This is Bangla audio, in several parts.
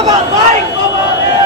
আমার ভাই কবরে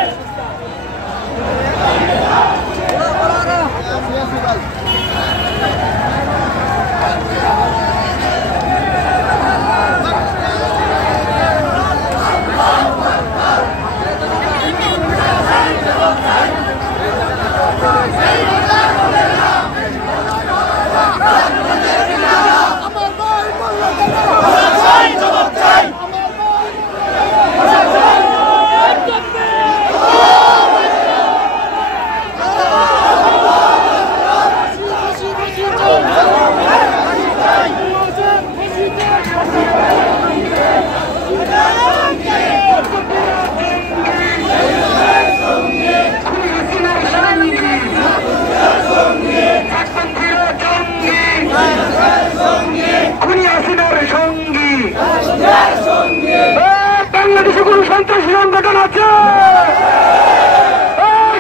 বাংলাদেশে কোন সন্ত্রাসী সংগঠন আছে?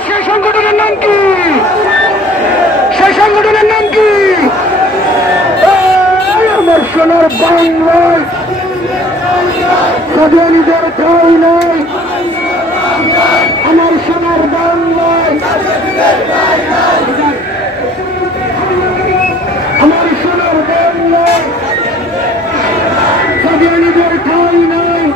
সেই সংগঠনের নাম কি? সেই সংগঠনের নাম কি? আমার সোনার বাংলায় স্বাধীনতার ঠাই নাই। আমার সোনার বাংলায় আমার সোনার বাংলায় স্বাধীনতার ঠাই নাই।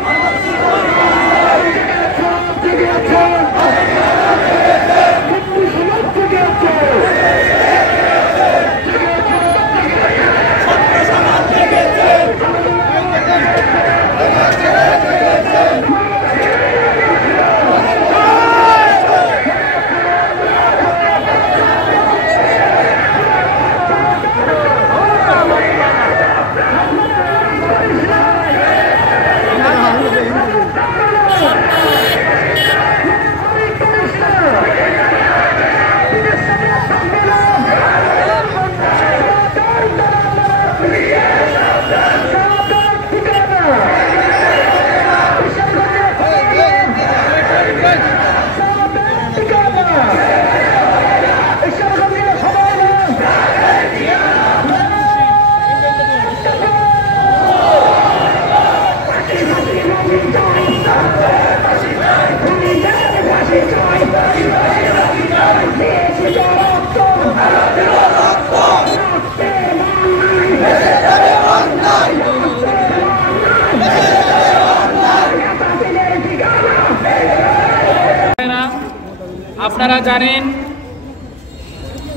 আপনারা জানেন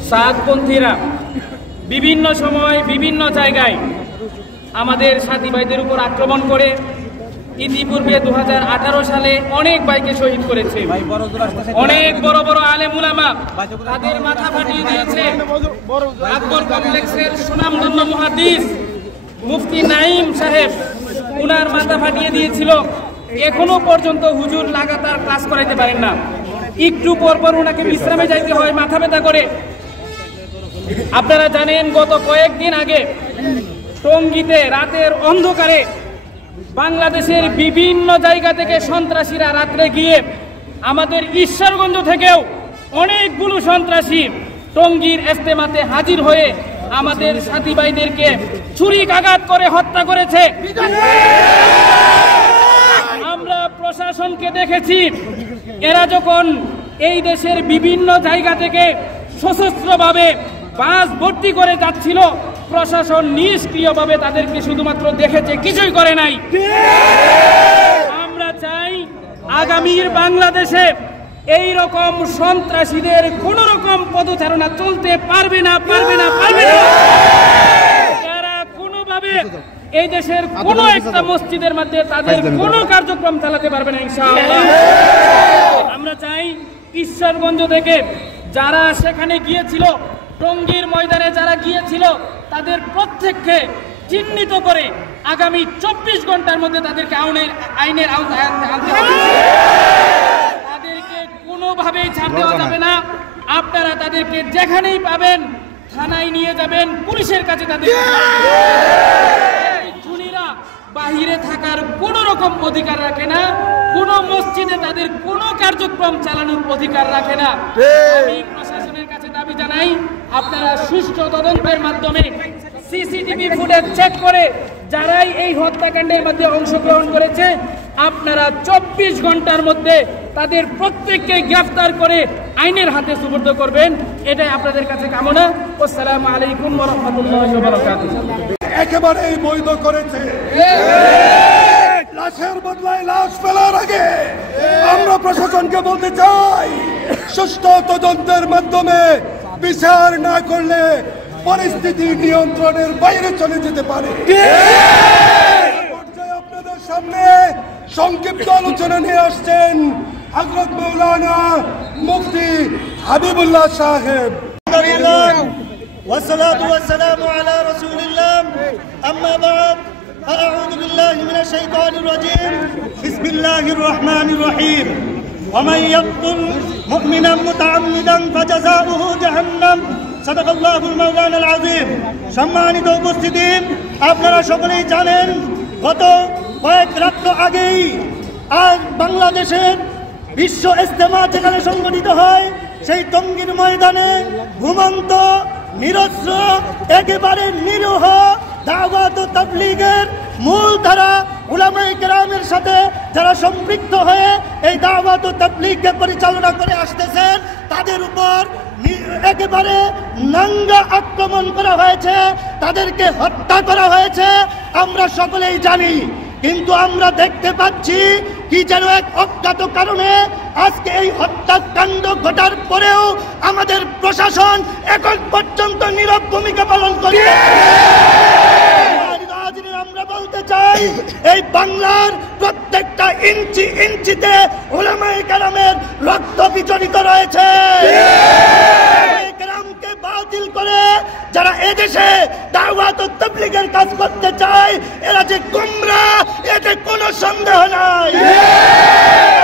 সাতপন্থীরা বিভিন্ন সময় বিভিন্ন জায়গায় আমাদের সাথী ভাইদের উপর আক্রমণ করে ইতিপূর্বে 2018 সালে অনেক ভাইকে শহীদ করেছে। অনেক বড় বড় আলেম উলামা তাদের মাথা ফাটিয়ে দিয়েছে। আকবর কমপ্লেক্সের সুনামধন্য মুহাদ্দিস মুফতি নাঈম সাহেব উনার মাথা ফাটিয়ে দিয়েছিল। এখনো পর্যন্ত হুজুর লাগাতার ক্লাস করাইতে পারেন না। একটু পরপর ওনাকে বিশ্রামে যাইতে হয় মাথা ব্যথা করে। আপনারা জানেন গত কয়েকদিন আগে টঙ্গীতে রাতের অন্ধকারে বাংলাদেশের বিভিন্ন জায়গা থেকে সন্ত্রাসীরা রাত্রে গিয়ে আমাদের ঈশ্বরগঞ্জ থেকেও অনেকগুলো সন্ত্রাসী টঙ্গীর ইজতেমাতে হাজির হয়ে আমাদের সাথী ভাইদেরকে ছুরিকাঘাত করে হত্যা করেছে। আমরা প্রশাসনকে দেখেছি এরা যখন এই দেশের বিভিন্ন জায়গা থেকে সশস্ত্রভাবে বাস ভর্তি করে যাচ্ছিল, প্রশাসন নিষ্ক্রিয়ভাবে তাদেরকে শুধুমাত্র দেখেছে, কিছুই করে নাই। আমরা চাই আগামীর বাংলাদেশে এই রকম সন্ত্রাসীদের কোন রকম পদচারণা চলতে পারবে না। যারা কোনোভাবে এই দেশের কোন একটা মসজিদের মধ্যে তাদের কোনো কার্যক্রম চালাতে পারবে না ইনশাআল্লাহ। আমরা চাই ঈশ্বরগঞ্জ থেকে যারা সেখানে গিয়েছিল, টঙ্গীর ময়দানে যারা গিয়েছিল, তাদের প্রত্যেককে চিহ্নিত করে আগামী 24 ঘন্টার মধ্যে তাদেরকে আইনের আওতায় আনতে হবে। তাদেরকে কোনোভাবেই ছাড় দেওয়া যাবে না। আপনারা তাদেরকে যেখানেই পাবেন থানায় নিয়ে যাবেন, পুলিশের কাছে তাদের খুনিরা বাহিরে থাকার কোন রকম অধিকার রাখে না, কোন মসজিদে তাদের কোন কার্যক্রম চালানোর অধিকার রাখে না। আমি প্রশাসনের কাছে দাবি জানাই, আপনারা সুষ্ঠু তদন্তের মাধ্যমে সিসিটিভি ফুটেজ চেক করে যারাই এই হত্যাকাণ্ডের মধ্যে অংশগ্রহণ করেছে আপনারা 24 ঘন্টার মধ্যে তাদের প্রত্যেককে গ্রেফতার করে আইনের হাতে সুপর্দ করবেন, এটাই আপনাদের কাছে কামনা। আসসালামু আলাইকুম ওয়া রাহমাতুল্লাহি ওয়া বারাকাতুহু। একেবারেই বৈধ করেছে। লাশের বদলায় লাশ ফেলার আগে আমরা প্রশাসনকে বলতে চাই, সুষ্ঠু তদন্তের মাধ্যমে বিচার না করলে পরিস্থিতি নিয়ন্ত্রণের বাইরে চলে যেতে পারে। আপনাদের সামনে সংক্ষিপ্ত আলোচনা নিয়ে আসছেন হযরত মাওলানা মুফতি হাবিবুল্লাহ সাহেব। والصلاة والسلام على رسول الله أما بعد فأعوذ بالله من الشيطان الرجيم بسم الله الرحمن الرحيم ومن يقتل مؤمنا متعمدا فجزاؤه جهنم صدق الله المولانا العظيم। সম্মানিত উপস্থিতি, আপনারা সকলেই জানেন গত কয়েক রাত্র আগেই আজ বাংলাদেশের বিশ্ব ইজতেমা যেখানে সংগঠিত হয় সেই টঙ্গীর ময়দানে ঘুমন্ত নিরস্ত্র একেবারে নিরীহ দাওয়াত ও তাবলীগের মূলধারা উলামায়ে কেরামের সাথে যারা সম্পৃক্ত হয়ে এই দাওয়াত ও তাবলীগকে পরিচালনা করে আসতেছেন তাদের উপর একেবারে নাঙ্গা আক্রমণ করা হয়েছে, তাদেরকে হত্যা করা হয়েছে, আমরা সকলেই জানি। কিন্তু আমরা দেখতে পাচ্ছি কি যেন এক অজ্ঞাত কারণে আজকে এই হত্যাকাণ্ড ঘটার পরেও আমাদের প্রশাসন এখন পর্যন্ত নীরব ভূমিকা পালন করছে। আমরা বলতে চাই এই বাংলার প্রত্যেকটা ইঞ্চি ইঞ্চিতে উলামায়ে কেরামের রক্ত বিজড়িত রয়েছে। কেরামকে বাতিল করে যারা এদেশে দাওয়াত ও তাবলীগের কাজ করতে চায় এরা যে গোমরাহ এতে কোনো সন্দেহ নাই।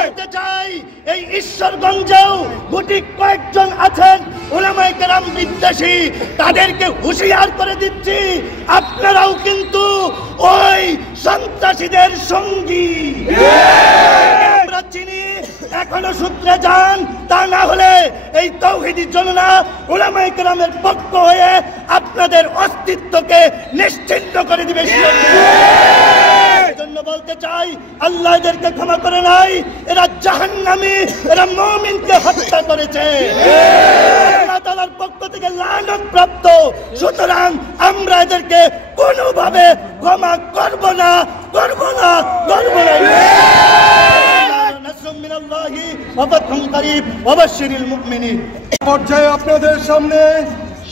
বলতে চাই এই ঈশ্বরগঞ্জেও গুটি কয়েকজন আছেন উলামায়ে কেরাম বিদ্বেষী, তাদেরকে হুঁশিয়ার করে দিচ্ছি আপনারাও কিন্তু ওই সন্ত্রাসীদের সঙ্গী। আমরা চিনি, এখনো সূত্রে যান, তা না হলে এই তাওহীদি জনতা উলামায়ে কেরামের পক্ষ হয়ে আপনাদের অস্তিত্বকে নিশ্চিহ্ন করে দিবে। জন্য বলতে চাই আল্লাহ এদেরকে ক্ষমা করে নাই, এরা জাহান্নামী, এরা মুমিনকে হত্যা করেছে, আল্লাহ তাআলার পক্ষ থেকে লানত প্রাপ্ত। সুতরাং আমরা এদেরকে কোনোভাবে ক্ষমা করব না, করব না, করব না। পর্যায়ে আপনাদের সামনে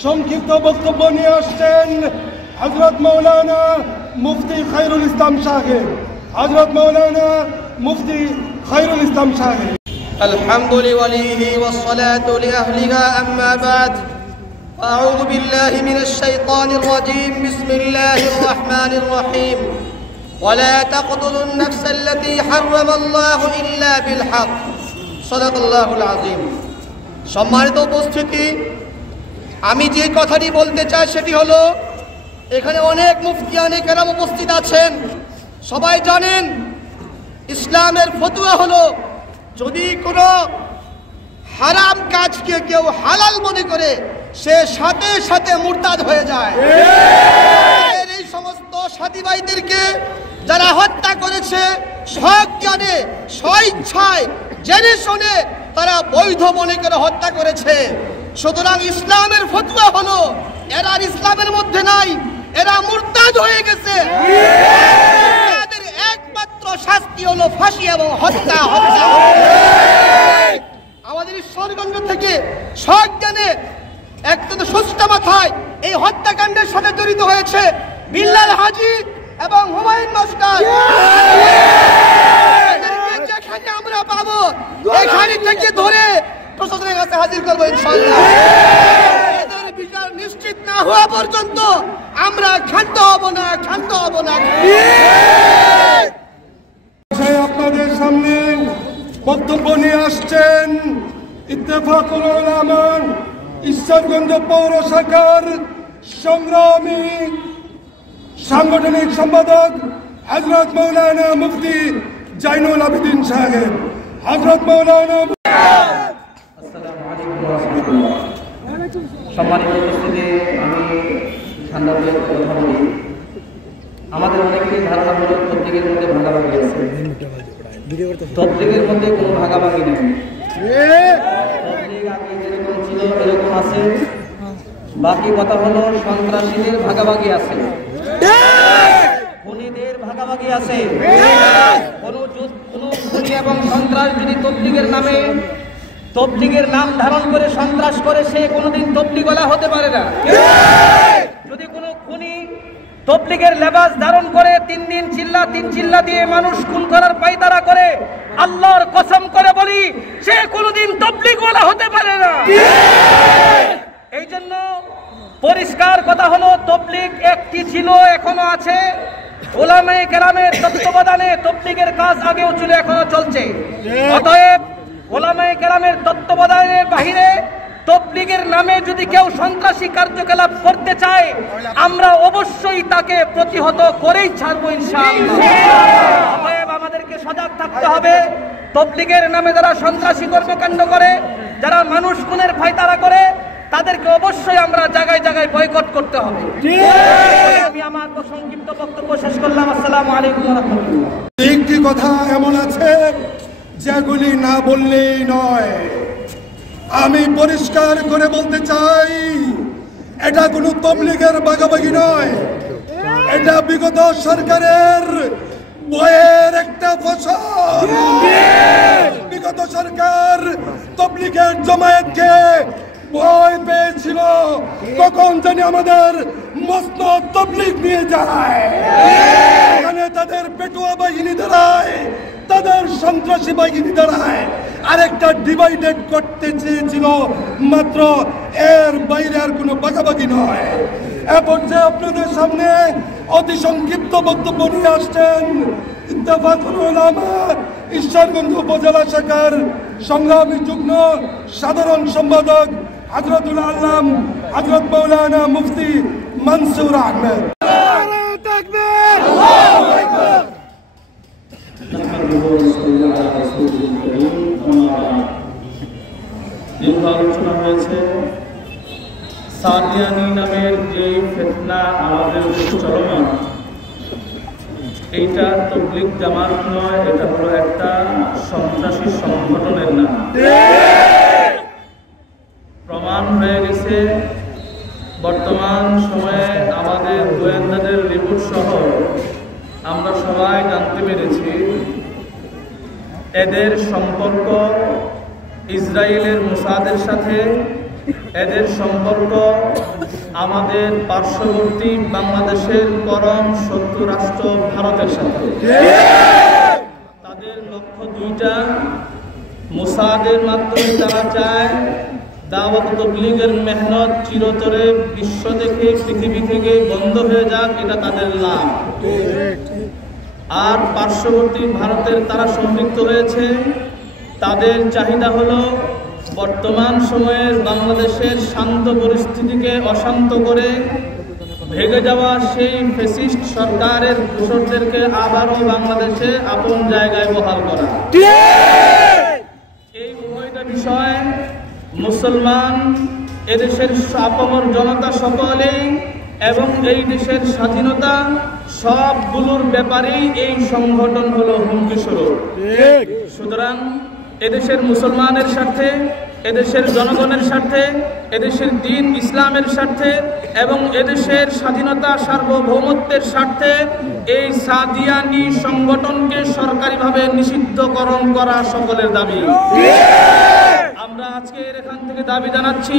সংক্ষিপ্ত বক্তব্য নিয়ে আসছেন হযরত মাওলানা মুফতি খায়রুল ইসলাম সাহেব। হযরত মাওলানা মুফতি খায়রুল ইসলাম সাহেব। الحمد لوليه والصلاة لأهلها أما بعد أعوذ بالله من الشيطان الرجيم بسم الله الرحمن الرحيم ولا تقتلوا النفس التي حرم الله إلا بالحق صدق الله العظيم। সম্মানিত উপস্থিতি, আমি যে কথাটি বলতে চাই সেটি হলো এখানে অনেক মুফতিয়ানে কেরাম উপস্থিত আছেন। সবাই জানেন ইসলামের ফতোয়া হলো যদি কোনো হারাম কাজকে কেউ হালাল মনে করে সে সাথে সাথে মুরতাদ হয়ে যায়। এই সমস্ত সাথী ভাইদেরকে যারা হত্যা করেছে সজ্ঞানে স্বইচ্ছায় জেনে শুনে তারা বৈধ মনে করে হত্যা করেছে। সুতরাং ইসলামের ফতোয়া হলো এরা ইসলামের মধ্যে নাই, এরা মুরতাদ হয়ে গেছে। তাদের একমাত্র শাস্তি হলো ফাঁসি এবং হত্যা। আমাদের ঈশ্বরগঞ্জ থেকে সজ্ঞানে একদম সুস্থ মাথায় এই হত্যাকাণ্ডের সাথে জড়িত হয়েছে বিল্লাল হাজী এবং হুমায়ুন মাস্টার। যেখানে আমরা পাবো এখানে থেকে ধরে প্রশাসনের কাছে হাজির করবো ইনশাআল্লাহ। এদের বিচার নিশ্চিত না হওয়া পর্যন্ত আমরা ক্ষান্ত হব না, ক্ষান্ত হব না। আপনাদের সামনে বক্তব্য নিয়ে আসছেন ইত্তেফাকুল উলামা ঈশ্বরগঞ্জ পৌর শাখার সংগ্রামী সাংগঠনিক সম্পাদক হযরত মাওলানা মুফতি জাইনুল আবেদিন সাহেব। হযরত মাওলানা। সম্মানিত উপস্থিতি, আমি ঠান্ডা বলে কথা বলি। আমাদের অনেকেরই ধারণা হলো প্রত্যেকের মধ্যে ভাগাভাগি আছে, তবলিগের মধ্যে কোনো ভাগাভাগি নেই। তবলিগ আগে যেরকম ছিল এরকম আছে। বাকি কথা হলো সন্ত্রাসীদের ভাগাভাগি আছে, খুনিদের ভাগাভাগি আছে। কোনো খুনি এবং সন্ত্রাস যদি তবলিগের নাম ধারণ করে সন্ত্রাস করে, সে কোনোদিন তবলিগওয়ালা হতে পারে না। যদি কোনো খুনি তবলিগের লেবাস ধারণ করে 3 দিন তিন চিল্লা দিয়ে মানুষ খুন করার পায়তারা করে, আল্লাহর কসম করে বলি সে কোনোদিন তবলিগওয়ালা হতে পারে না। এই জন্য পরিষ্কার কথা হলো, তবলিগ একটি ছিল, এখনো আছে। উলামায়ে কেরামের তত্ত্বাবধানে তবলিগের কাজ আগেও ছিল, এখনো চলছে। অতএব উলামায়ে কেরামের তত্ত্বাবধানের বাহিরে তবলিগের নামে যদি কেউ সন্ত্রাসী কার্যকলাপ করতে চায়, আমরা অবশ্যই তাকে প্রতিহত করেই ছাড়বো ইনশাআল্লাহ। অতএব আমাদেরকে সজাগ থাকতে হবে। তবলিগের নামে যারা সন্ত্রাসী কর্মকাণ্ড করে, যারা মানুষ খুনের পায়তারা করে, তাদেরকে অবশ্যই আমরা জায়গায় জায়গায় বয়কট করতে হবে। আমি আমার সংক্ষিপ্ত বক্তব্য শেষ করলাম। আসসালামু আলাইকুম ওয়া রাহমাতুল্লাহ। একটি কথা এমন আছে যেগুলি না বললেই নয়। আমি পরিষ্কার করে বলতে চাই, এটা কোনো তবলিগের ভাগাভাগি নয়, এটা বিগত সরকারের বয়ের একটা ফসল। বিগত সরকার তবলিগের জামায়াতকে ভয় পেয়েছিল, কখন জানি আমাদের মসনদ তবলিগ নিয়ে যায়, এখানে তাদের পেটুয়া বাহিনী দাঁড়ায়, তাদের সন্ত্রাসী বাহিনী দাঁড়ায়, আরেকটা ডিভাইডেড করতে চেয়েছিল মাত্র, এর বাইরে আর কোনো ভাগাভাগি নয়। এ পর্যায়ে আপনাদের সামনে অতি সংক্ষিপ্ত বক্তব্য নিয়ে আসছেন ইত্তেফাকুল উলামা ঈশ্বরগঞ্জ উপজেলা শাখার সংগ্রামী যুগ্ম সাধারণ সম্পাদক হযরতুল আল্লাম হযরত মাওলানা মুফতি মনসুর আহমেদ। দীর্ঘ আলোচনা হয়েছে। সাদিয়ানি নামের যে ফিতনা আমাদের দেশে চলমান, এইটা তবলিগ জামাত নয়, এটা হলো একটা সন্ত্রাসী সংগঠনের নাম। প্রমাণ হয়ে গেছে বর্তমান সময়ে আমাদের গোয়েন্দাদের রিপোর্ট সহ আমরা সবাই জানতে পেরেছি এদের সম্পর্ক ইসরায়েলের মোসাদের সাথে, এদের সম্পর্ক আমাদের পার্শ্ববর্তী বাংলাদেশের পরম শত্রু রাষ্ট্র ভারতের সাথে। তাদের লক্ষ্য দুইটা। মোসাদের মাধ্যমে তারা চায় দাওয়াত তাবলীগের মেহনত চিরতরে বিশ্ব থেকে, পৃথিবী থেকে বন্ধ হয়ে যাক, এটা তাদের লাভ। আর পার্শ্ববর্তী ভারতের তারা সম্পৃক্ত হয়েছে। তাদের চাহিদা হলো বর্তমান সময়ের বাংলাদেশের শান্ত পরিস্থিতিকে অশান্ত করে ভেঙে যাওয়া সেই ফ্যাসিস্ট সরকারের দোসরদেরকে আবারও বাংলাদেশে আপন জায়গায় বহাল করা। এই উভয়টা বিষয় মুসলমান, এদেশের আপামর জনতা সকলেই এবং এই দেশের স্বাধীনতা সবগুলোর ব্যাপারেই এই সংগঠন হলো হুমকি স্বরূপ। সুতরাং এদেশের মুসলমানের স্বার্থে, এদেশের জনগণের স্বার্থে, এদেশের দ্বীন ইসলামের স্বার্থে এবং এদেশের স্বাধীনতা সার্বভৌমত্বের স্বার্থে এই সাদিয়ানি সংগঠনকে সরকারিভাবে নিষিদ্ধকরণ করা সকলের দাবি। আমরা আজকে এখান থেকে দাবি জানাচ্ছি,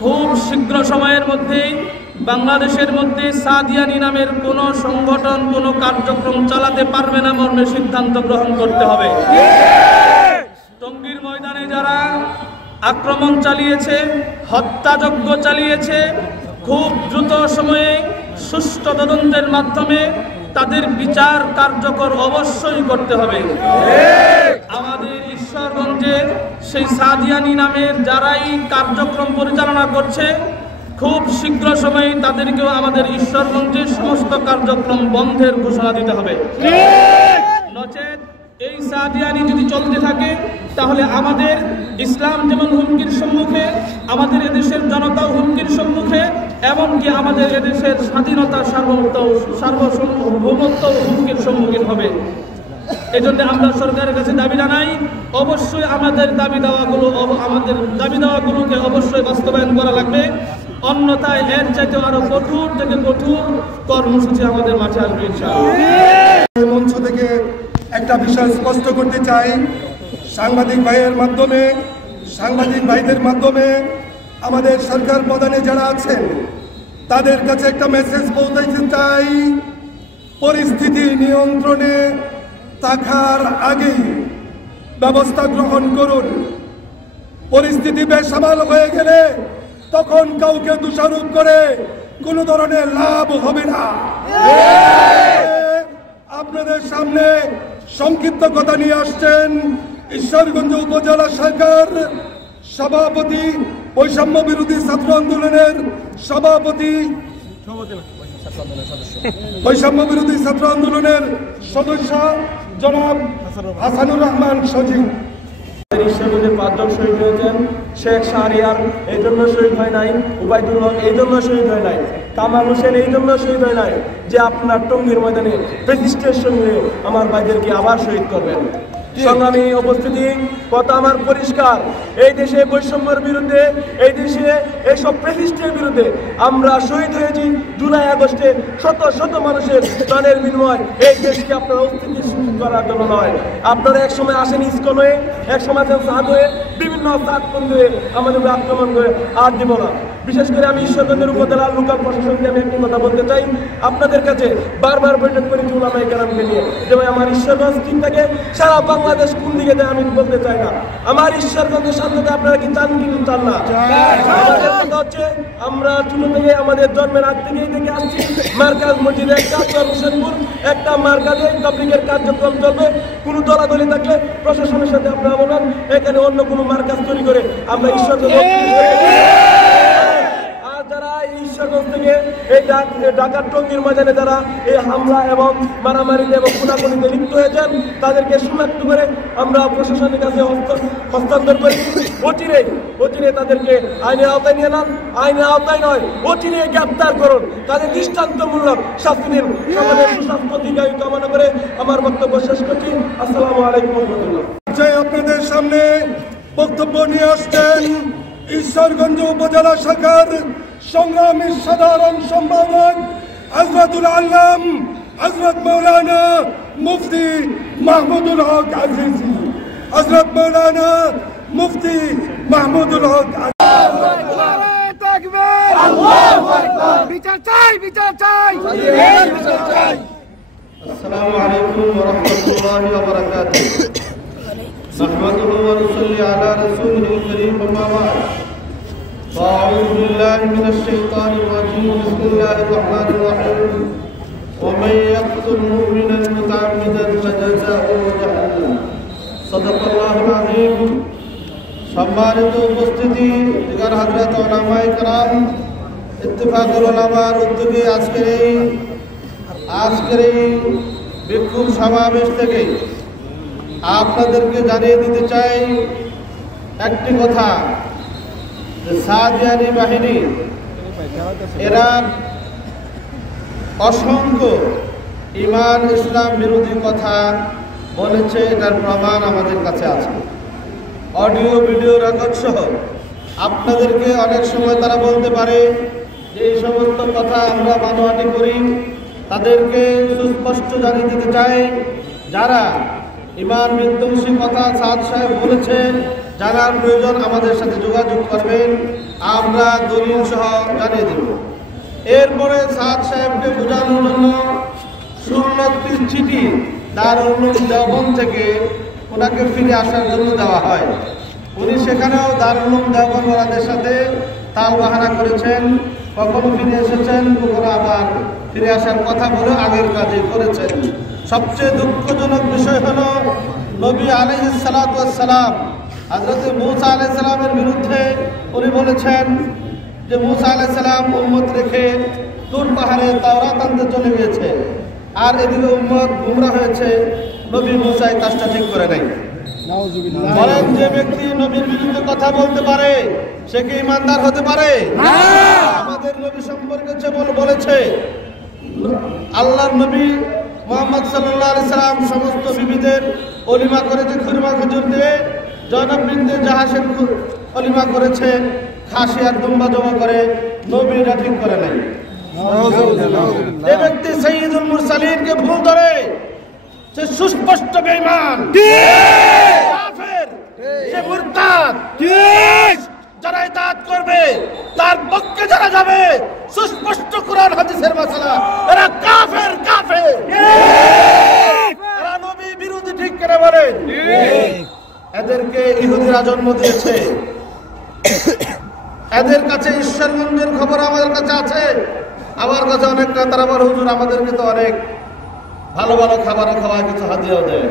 খুব শীঘ্র সময়ের মধ্যেই বাংলাদেশের মধ্যে সাদিয়ানি নামের কোনো সংগঠন কোনো কার্যক্রম চালাতে পারবে না মর্মে সিদ্ধান্ত গ্রহণ করতে হবে। টঙ্গীর ময়দানে যারা আক্রমণ চালিয়েছে, হত্যাযজ্ঞ চালিয়েছে, খুব দ্রুত সময়ে সুষ্ঠু তদন্তের মাধ্যমে তাদের বিচার কার্যকর অবশ্যই করতে হবে। আমাদের ঈশ্বরগঞ্জে সেই সাদিয়ানি নামের যারাই কার্যক্রম পরিচালনা করছে, খুব শীঘ্র সময়ে তাদেরকেও আমাদের ঈশ্বরগঞ্জের সমস্ত কার্যক্রম বন্ধের ঘোষণা দিতে হবে। নচেত এই সাদিয়ানি যদি চলতে থাকে তাহলে আমাদের ইসলাম যেমন হুমকির সম্মুখে, আমাদের এদেশের জনতাও হুমকির সম্মুখে, এমনকি আমাদের এদেশের স্বাধীনতা সার্বভৌমত্ব হুমকির সম্মুখীন হবে। এই জন্য আমরা সরকারের কাছে দাবি জানাই, অবশ্যই আমাদের দাবি দাওয়াগুলোকে অবশ্যই বাস্তবায়ন করা লাগবে, অন্যথায় এর চাইতে আরো কঠোর থেকে কঠোর কর্মসূচি আমাদের মাঠে আসবে ইনশাআল্লাহ। মঞ্চ থেকে একটা বিষয় স্পষ্ট করতে চাই, সাংবাদিক ভাইদের মাধ্যমে আমাদের সরকার প্রধানে যারা আছেন তাদের কাছে একটা মেসেজ পৌঁছাইতে চাই, পরিস্থিতি নিয়ন্ত্রণে থাকার আগেই ব্যবস্থা গ্রহণ করুন। পরিস্থিতি বেসামাল হয়ে গেলে তখন কাউকে দোষারোপ করে কোনো ধরনের লাভ হবে না। আপনাদের সামনে সংক্ষিপ্ত কথা নিয়ে আসছেন ঈশ্বরগঞ্জ উপজেলা শাখার সভাপতি, বৈষম্য বিরোধী ছাত্র আন্দোলনের সভাপতি, বৈষম্য বিরোধী ছাত্র আন্দোলনের সদস্য জনাব হাসানুর রহমান সজীব। ঈশ্বরগঞ্জের 5 জন শহীদ হয়েছেন। শেখ শাহরিয়ার এই জন্য শহীদ হয় নাই, উবাইদুল হক এই জন্য শহীদ হয় নাই, কামাল হোসেন এই জন্য শহীদ হয় নাই যে আপনার টঙ্গীর ময়দানে প্রেসিডেন্টের সঙ্গে আমার ভাইদেরকে আবার শহীদ করবেন। সংগ্রামী উপস্থিতি, কথা আমার পরিষ্কার, এই দেশে বৈষম্যের বিরুদ্ধে, এই দেশে এইসব প্রেসিডেন্টের বিরুদ্ধে আমরা শহীদ হয়েছি। জুলাই আগস্টে শত শত মানুষের প্রাণের বিনিময় এই দেশকে আপনারা অস্থিতিশীল করার জন্য নয়। আপনারা এক সময় আসেন ইস্কন হয়ে, এক সময় আসেন সাদ হয়ে, বিভিন্ন সাতপন্থী হয়ে আমাদের আক্রমণ করে আর দিব না। বিশেষ করে আমি ঈশ্বরগঞ্জের উপজেলার লোকাল প্রশাসনকে আমি একটি কথা বলতে চাই, আপনাদের কাছে বারবার বৈঠক করি উলামায়ে কেরামকে নিয়ে, যে ভাই আমার ঈশ্বরগঞ্জ ঠিক থাকে, সারা বাংলাদেশ কোন দিকে যায় আমি বলতে চাই না। আমার ঈশ্বরগঞ্জের শান্তিতে আপনারা কি চান কি চান না? আমাদের কথা হচ্ছে আমরা ছোট থেকে আমাদের জন্মের আগ থেকেই দেখে আসছি মার্কাজ মসজিদে একটা, হোসেনপুর একটা মার্কাজে তাবলীগের কার্যক্রম চলবে। কোনো দলাদলি থাকলে প্রশাসনের সাথে আপনারা বলুন, এখানে অন্য কোনো মার্কাজ তৈরি করে আমরা ঈশ্বরগঞ্জ যারা ঈশ্বরগঞ্জ থেকে এই ঢাকার টঙ্গীর ময়দানে যারা এই হামলা এবং মারামারিতে এবং খুনাখুনিতে লিপ্ত হয়েছেন তাদেরকে শনাক্ত করে আমরা প্রশাসনের কাছে হস্তান্তর করি। অচিরে তাদেরকে আইনের আওতায় নিয়ে নেন, আইনের আওতায় নয় অচিরে গ্রেপ্তার করুন, তাদের দৃষ্টান্তমূলক শাস্তি দিন। আমাদের সুস্বাস্থ্য দীর্ঘায়ু কামনা করে আমার বক্তব্য শেষ করছি। আসসালামু আলাইকুম ওয়া রাহমাতুল্লাহ। আপনাদের সামনে বক্তব্য নিয়ে আসছেন ঈশ্বরগঞ্জ উপজেলা শাখার সংগ্রামী সাধারণ সম্পাদক হযরতুল আল্লাম হযরত মাওলানা মুফতি মাহমুদুল হক আজিজি। হযরত মাওলানা মুফতি মাহমুদুল হক। বিচার চাই, বিচার চাই। আসসালামু আলাইকুম ওয়া রাহমাতুল্লাহি ওয়া বারাকাতুহু। নাহমাদুহু ওয়া নুসাল্লি আলা রাসূলিল কারীম, আম্মা বা'দ। أعوذ بالله من الشيطان الرجيم. بسم الله الرحمن الرحيم. ومن يقتل مؤمنا متعمدا فجزاؤه جهنم. صدق الله العظيم. সম্মানিত উপস্থিতি, দিগার হযরত উলামায়ে কেরাম, ইত্তেফাকুল উলামার উদ্যোগে আজকের এই বিক্ষোভ সমাবেশ থেকে আপনাদেরকে জানিয়ে দিতে চাই একটি কথা, সাদিয়ানি বাহিনী এরা অসংখ্য ঈমান ইসলাম বিরোধী কথা বলেছে, এটার প্রমাণ আমাদের কাছে আছে। অডিও ভিডিও রেকর্ড সহ আপনাদেরকে অনেক সময় তারা বলতে পারে যে এই সমস্ত কথা আমরা মানহানি করি। তাদেরকে সুস্পষ্ট জানিয়ে দিতে চাই, যারা ঈমান বিধ্বংসী কথা সাদ সাহেব বলেছে, জানার প্রয়োজন আমাদের সাথে যোগাযোগ করবেন, আমরা দলিল সহ জানিয়ে দেব। এরপরে সাদ সাহেবকে বোঝানোর জন্য সুন্নতির চিঠি দারুল উলুম দেওবন্দ থেকে ওনাকে ফিরে আসার জন্য দেওয়া হয়। উনি সেখানেও দারুল উলুম দেওবন্দওয়ালাদের সাথে তাল বাহানা করেছেন, কখনো ফিরে এসেছেন, কখনো আবার ফিরে আসার কথা বলে আগের কাজে করেছেন। সবচেয়ে দুঃখজনক বিষয় হলো নবী আলাইহিস সালাতু ওয়াস সালাম হযরত মূসা আলাইহিস সালামের বিরুদ্ধে উনি বলেছেন যে মূসা আলাইহিস সালাম উম্মত রেখে তুর পাহাড়ে তাওরাত আনতে চলে গিয়েছে, আর এদিকে উম্মত গুমরাহ হয়েছে। নবী মূসা এই কাজটা ঠিক করে নাই। বলেন, যে ব্যক্তি নবীর বিরুদ্ধে কথা বলতে পারে সে কি ইমানদার হতে পারে? আমাদের নবী সম্পর্কে যে বলেছে, আল্লাহর নবী মুহাম্মদ সাল্লাল্লাহু আলাইহি সাল্লাম সমস্ত বিবিদের অলিমা করেছে খুরমা খেজুর দিয়ে, জয়নব বিনতে জাহাসের অলিমা করেছে খাসি আর দুম্বা জমা করে, নবীরা ঠিক করে নাই। এই ব্যক্তি সাইয়্যিদুল মুরসালিনকে ভুল ধরে, সে সুস্পষ্ট বেঈমান, কাফের, সে মুরতাদ। যারা ইতাআত করবে, তার পক্ষে যারা যাবে, সুস্পষ্ট কোরআন হাদিসের মাসলা, এরা কাফের। এরা নবী বিরোধী, ঠিক করে বলেন। এদেরকে ইহুদিরা জন্ম দিয়েছে। এদের কাছে ঈশ্বরগঞ্জের খবর আমাদের কাছে আছে, আমার কাছে অনেকটা। তারা বলে হুজুর আমাদেরকে তো অনেক ভালো ভালো খাবারও খাওয়ায়, কিছু হাদিয়াও দেয়।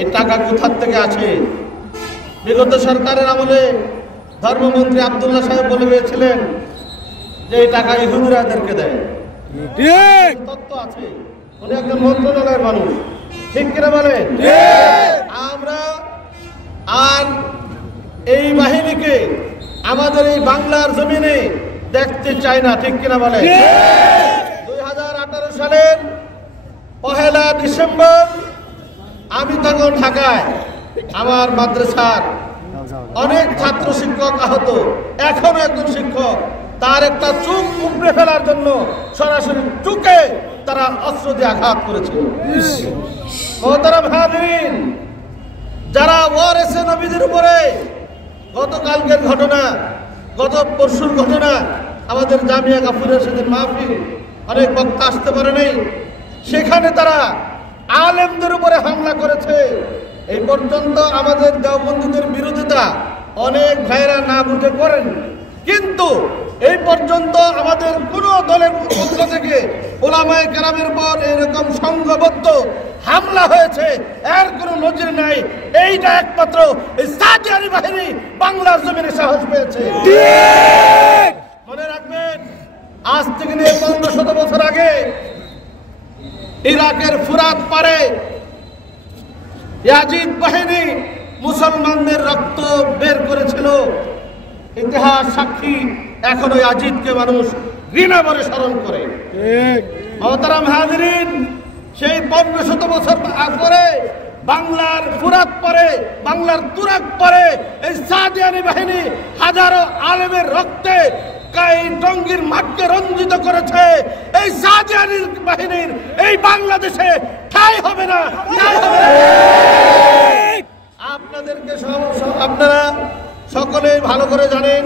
এই টাকা কোথার থেকে আসে? বিগত সরকারের আমলে ধর্মমন্ত্রী আব্দুল্লাহ সাহেব বলে গিয়েছিলেন যে এই টাকা ইহুদিরা এদেরকে দেয়। তত্ত্ব আছে, উনি একজন মন্ত্রণালয়ের মানুষ, ঠিক কিনা বলেন? আমরা আর এই বাহিনীকে আমাদের এই বাংলার জমিনে দেখতে চাই না, ঠিক কিনা বলেন? 2018 সালের 1 ডিসেম্বর আমি তখন ঢাকায়, আমার মাদ্রাসার অনেক ছাত্র শিক্ষক আহত, এখনো একজন শিক্ষক তার একটা চুপ উপড়ে ফেলার জন্য সরাসরি চুকে তারা অস্ত্র দিয়ে আঘাত করেছিল। মোহতারাম হাজিরিন, যারা ওয়ারেসে নবীদের উপরে গতকালকের ঘটনা, গত পরশুর ঘটনা, আমাদের জামিয়া গাফুরের সেদিন মাহফিল, অনেক বক্তা আসতে পারে নাই, সেখানে তারা আলেমদের উপরে হামলা করেছে। এই পর্যন্ত আমাদের দেওবন্দীদের বিরোধিতা অনেক ভাইরা না বুঝে করেন, কিন্তু এই পর্যন্ত আমাদের কোন দলের পক্ষ থেকে ওলামায়ে কেরামের উপর এরকম সংঘবদ্ধ হামলা হয়েছে এর কোনো নজির নাই। এইটা একমাত্র এই সাদিয়ানি বাহিনী বাংলার জমিনে সাহস পেয়েছে। মনে রাখবেন, আজ থেকে নিয়ে 1500 বছর আগে ইরাকের ফুরাত পারে ইয়াজিদ বাহিনী মুসলমানদের রক্ত বের করেছিল। ইতিহাস সাক্ষী, এখনো ইয়াজিদকে মানুষ ঘৃণা ভরে স্মরণ করে। মোহতারাম হাজিরিন, সেই 1500 বছর পরে বাংলার ফুরাত পরে, বাংলার তুরাক পরে এই সাদিয়ানি বাহিনী হাজারো আলেমের রক্তে এই টঙ্গীর মাঠকে রঞ্জিত করেছে। এই সাদিয়ানি বাহিনীর এই বাংলাদেশে ঠাঁই হবে না। আপনাদেরকে আপনারা সকলে ভালো করে জানেন,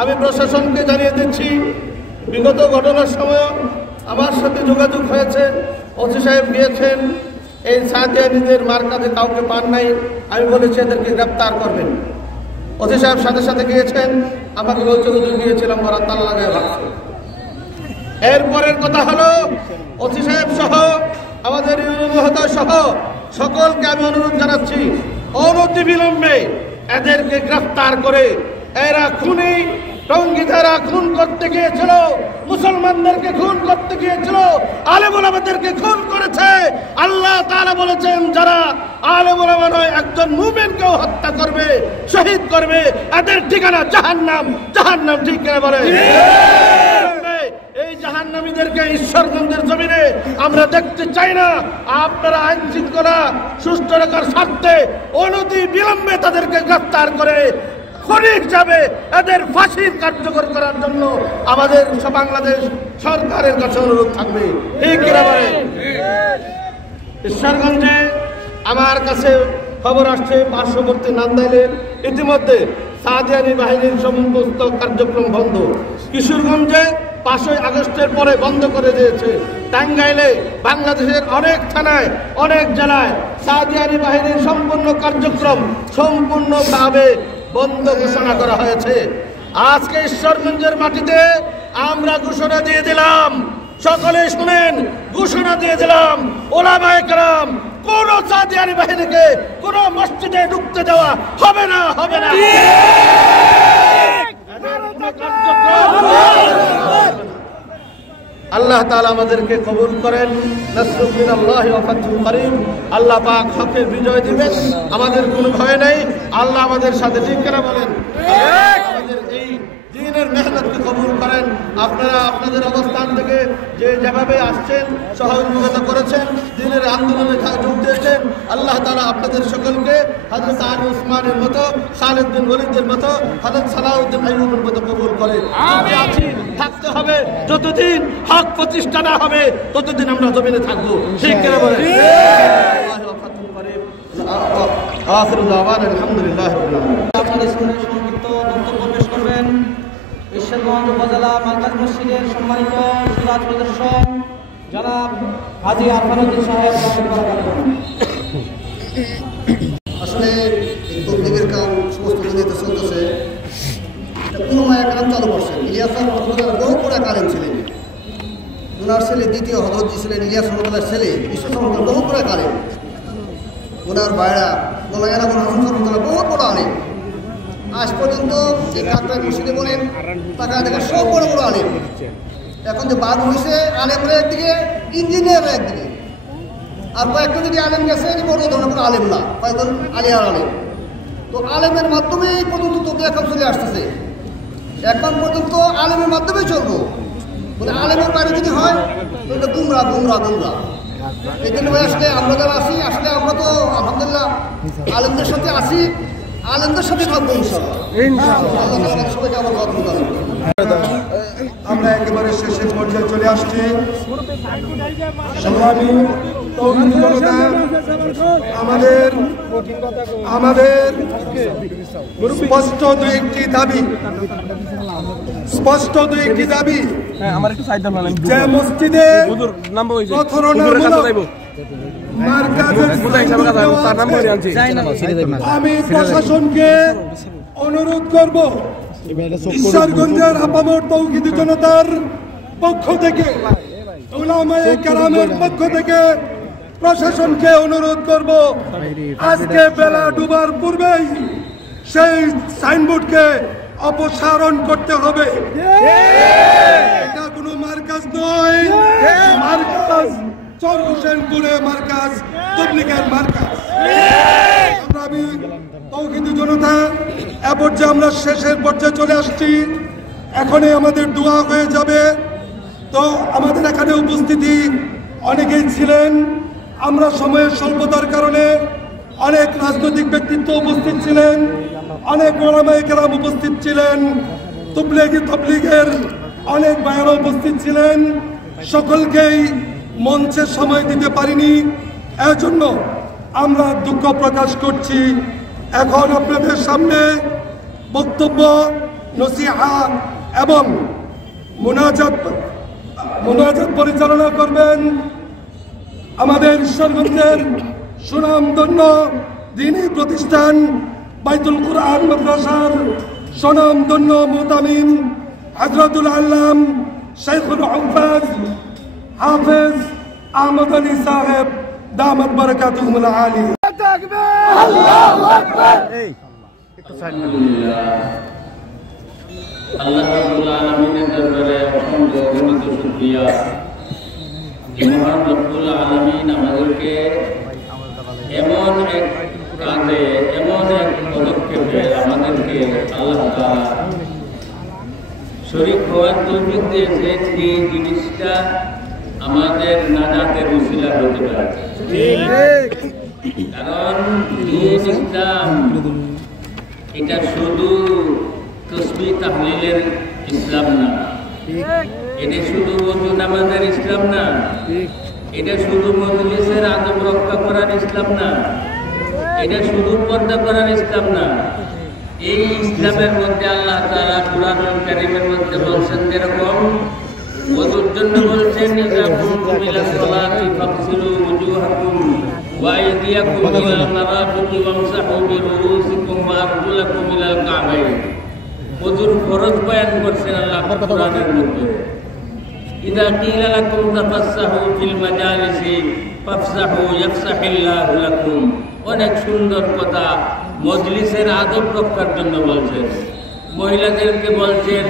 আমি প্রশাসনকে জানিয়ে দিচ্ছি, বিগত ঘটনার সময় আমার সাথে যোগাযোগ হয়েছে, ওসি সাহেব গিয়েছেন, এই সাদিয়ানিদের মার্কাতে কাউকে পান নাই, আমি বলেছি এদেরকে গ্রেপ্তার করবেন। ওসি সাহেব সাথে সাথে গিয়েছেন, আমাকে বলছে হুজুর গিয়েছিলাম ওরা তালা লাগায় ভাবছে। এরপরের কথা হলো, ওসি সাহেব সহ আমাদের মহোদয় সহ সকলকে আমি অনুরোধ জানাচ্ছি, অনতিবিলম্বে এদেরকে গ্রেফতার করে, এরা খুনি, টঙ্গীরা খুন করতে গিয়েছিল, মুসলমানদেরকে খুন করতে গিয়েছিল, আলেম ওলামাদেরকে খুন করেছে। আল্লাহ তাআলা বলেছেন, যারা আলেম ওলামা নয় একজন মুমিনকেও হত্যা করবে, শহীদ করবে, এদের ঠিকানা জাহান্নাম। জাহান্নাম, ঠিক করে বলে। এই জাহান্নামীদেরকে ঈশ্বরগঞ্জের জমিনে আমরা দেখতে চাই না। আপনারা আইন শৃঙ্খলা সুষ্ঠু রাখার স্বার্থে অনতি বিলম্বে তাদেরকে গ্রেফতার করে খুনি হিসাবে এদের ফাঁসির কার্যকর করার জন্য আমাদের বাংলাদেশ সরকারের কাছে অনুরোধ থাকবে, ঠিক কিনা বলে? ঈশ্বরগঞ্জে আমার কাছে খবর আসছে, পার্শ্ববর্তী নান্দাইলের ইতিমধ্যে সাদিয়ানি বাহিনীর সমস্ত কার্যক্রম বন্ধ। কিশোরগঞ্জে 5ই আগস্টের পরে বন্ধ করে দিয়েছে। টাঙ্গাইলে, বাংলাদেশের অনেক থানায়, অনেক জেলায় সাদিয়ানি বাহিনীর সম্পূর্ণ কার্যক্রম সম্পূর্ণভাবে বন্ধ ঘোষণা করা হয়েছে। আজকে ঈশ্বরগঞ্জের মাটিতে আমরা ঘোষণা দিয়ে দিলাম, সকলে শুনেন, ঘোষণা দিয়ে দিলাম, ওলামায়ে কেরাম কোন সাদিয়ানি বাহিনীকে কোন মসজিদে ঢুকতে দেওয়া হবে না, হবে না। আল্লাহ তাআলা আমাদেরকে কবুল করেন। নাসরুম মিনাল্লাহি ওয়া ফাতহুন করিম। আল্লাহ পাক হকের বিজয় দিবেন, আমাদের কোনো ভয় নাই। আল্লাহ আমাদের সাথে, ঠিক করে বলেন। আমাদের এই দিন দিনের মেহনতকে কবুল করেন। আপনারা আপনাদের অবস্থান থেকে যেভাবে আসছেন, সহযোগিতা করেছেন, দিনের আন্দোলনে যোগ দিয়েছেন, আল্লাহ তাআলা আপনাদের সকলকে হযরত আলী উসমানের মতো, খালিদ বিন ওয়ালিদের মতো, হযরত সালাউদ্দিন আইয়ুবের মতো কবুল করে। আমি আছি, থাকতে হবে, যতদিন হক প্রতিষ্ঠা না হবে ততদিন আমরা জমিনে থাকবো। ঠিক করে বলেন। আপনাদের সামনে সংক্ষিপ্ত বক্তব্য পেশ করবেন ঈশ্বরগঞ্জ উপজেলা মার্কাজ মসজিদের সম্মানিত সিরাজ প্রদর্শক জনাব হাজী আরফানুদ্দিন সাহেব। আসলে এই তবলিগের কাম সমস্ত দুনিয়াতে চলতেছে, কোনো মায়া কালাম চালু করছেন। ইলিয়াস রহমতুল্লাহ বহু বড় কালেম ছিলেন, ওনার ছেলে দ্বিতীয় হযরত ছিলেন ইলিয়াস রহমতুল্লাহর ছেলে ঈশ্বর রহমতুল্লাহ, বহু বড় কালেম। ওনার ভাইরা মোলায়েনা হাসান রহমতুল্লাহ বহু বড় আলেম। আজ পর্যন্ত যে কাকরাই মসজিদে বলেন টাকা দেখা সব বড় বড় আলেম। এখন যে বাদ হয়েছে আলেমরা একদিকে, ইঞ্জিনিয়াররা একদিকে, আর কয়েকটা যদি আলেম গেছে বড় ধরনের কোনো আলেম না, কয়েকজন আলিয়ার আলেম। তো আলেমের মাধ্যমে এই পর্যন্ত তবলিগ এখন চলে আসতেছে। এখন পর্যন্ত আলেমের মাধ্যমেই চলবো, বলে আলেমের বাইরে যদি হয় তাহলে গুমরা গুমরা গুমরা। এই জন্য আসলে আমরা যারা আছি, আসলে আমরা তো আলহামদুলিল্লাহ আলেমদের সাথে আছি, আলেমদের সাথে থাকবো ইনশাআল্লাহ। সবাইকে আমার কথা। আমরা একেবারে শেষের পর্যায়ে চলে আসছি। সংগ্রামী তৌহিদি জনতা, আমাদের স্পষ্ট দু একটি দাবি, যে মসজিদে আমি প্রশাসনকে অনুরোধ করব, ঈশ্বরগঞ্জের আপামর তৌহিদি জনতার পক্ষ থেকে, উলামায়ে কেরামের পক্ষ থেকে প্রশাসনকে অনুরোধ করব, আজকে বেলা ডুবার পূর্বেই সেই সাইনবোর্ডকে অপসারণ করতে হবে। এটা কোনো মার্কাজ নয়, মার্কাজ চর হোসেনপুরে মার্কাজ, তবলিগের মার্কাজ। আমি তৌহিদি জনতা এ পর্যায়ে আমরা শেষের পর্যায়ে চলে আসছি। এখনই আমাদের দোয়া হয়ে যাবে। তো আমাদের এখানে উপস্থিতি অনেকেই ছিলেন, আমরা সময়ের স্বল্পতার কারণে অনেক রাজনৈতিক ব্যক্তিত্ব উপস্থিত ছিলেন, অনেক ওলামায়ে কেরাম উপস্থিত ছিলেন, তবলিগের অনেক ভাইয়েরা উপস্থিত ছিলেন। সকলকেই মঞ্চে সময় দিতে পারিনি, এজন্য আমরা দুঃখ প্রকাশ করছি। এখন আপনাদের সামনে বক্তব্য, নসিহত এবং মুনাজাত পরিচালনা করবেন আমাদের ঈশ্বরগঞ্জের সুনামধন্য দ্বীনী প্রতিষ্ঠান বাইতুল কুরআন মাদ্রাসার সুনামধন্য মুতামিম হযরতুল আল্লাম শাইখুল হুফাজ হাফেজ আহমদ আলী সাহেব দামাত বারাকাতুহুল আলী। আল্লাহু আকবার। আল্লাহ রাব্বুল আলামিনের দরবারে অসংখ্য অগণিত শুকরিয়া। মহান রব্বুল আলামিন আমাদেরকে এমন এক কাজে, এমন এক পদক্ষেপে আমাদেরকে আল্লাহ তাআলা শরীক হওয়ার তৌফিক দিয়েছেন, এই জিনিসটা আমাদের নাজাতের উসিলা হতে পারে। কারণ দ্বীন ইসলাম এটা শুধু তসবিহ তাহলিলের ইসলাম না, এটা শুধু ওযু নামাজের ইসলাম না, এটা শুধু মজলিসের আদব রক্ষা করার ইসলাম না, এটা শুধু পর্দা করার ইসলাম না। এই ইসলামের মধ্যে আল্লাহ তাআলা কুরআনুল কারীমের মধ্যে বলছেন, যেরকম ওযুর জন্য বলছেন ইযা কুনতুম ইলা সালাতি ফাগসিলু ওয়ুজুহাকুম ওয়া আইদিয়াকুম ইলাল মারাফিকি ওয়ামসাহু বিরুউসিকুম ওয়া আরজুলাকুম ইলাল কাবাইন। ওযুর ফরজ বয়ান করছেন আল্লাহ কুরআনের মধ্যে। ইযা কিলা লাকুম তাফাসসাহু ফিল মাজালিসি ফাফসাহু ইয়াফসাহিল্লাহু লাকুম। অনেক সুন্দর কথা মজলিসের আদব রক্ষার জন্য বলছেন। মহিলাদেরকে বলছেন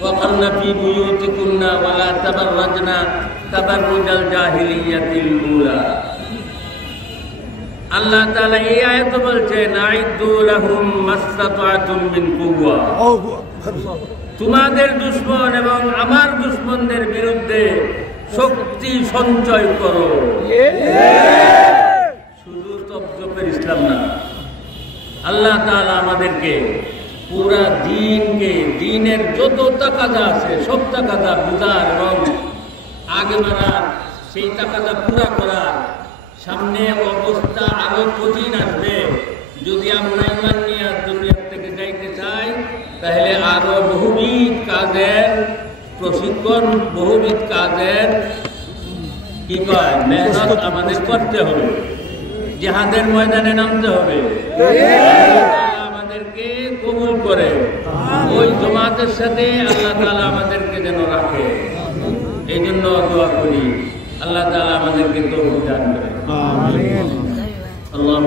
ওয়াকারনা ফি বুয়ুতিকুন্না ওয়ালা তাবাররাজনা তাবাররুজাল জাহিলিয়াতিল উলা। আল্লাহ তাআলা এই আয়াতে বলছেন আইদু লাহুম মাসতাতাতুম মিন কুওয়া, তোমাদের দুশমন এবং আমার দুশমনদের বিরুদ্ধে শক্তি সঞ্চয় করো। শুধু তপজপের ইসলাম না, আল্লাহ তাআলা আমাদেরকে পুরা দিনকে, দিনের যত তাকাদা আছে সব তাকাদা বুঝার এবং আগে বাড়ার, সেই তাকাদা পুরা করার। সামনে অবস্থা আরো কঠিন আসবে, যদি আমরা ইমান নিয়ে দুনিয়ার থেকে যাইতে চাই তাহলে আরো বহুবিধ কাজের প্রশিক্ষণ, বহুবিধ কাজের কি কয় মেহনত আমাদের করতে হবে, জিহাদের ময়দানে নামতে হবে। আমাদেরকে কবুল করে ওই জামাতের সাথে আল্লাহ তাআলা আমাদেরকে যেন রাখে, এই জন্য দোয়া করি আল্লাহ তাআলা আমাদেরকে তৌফিক দান করে। আল্লাহ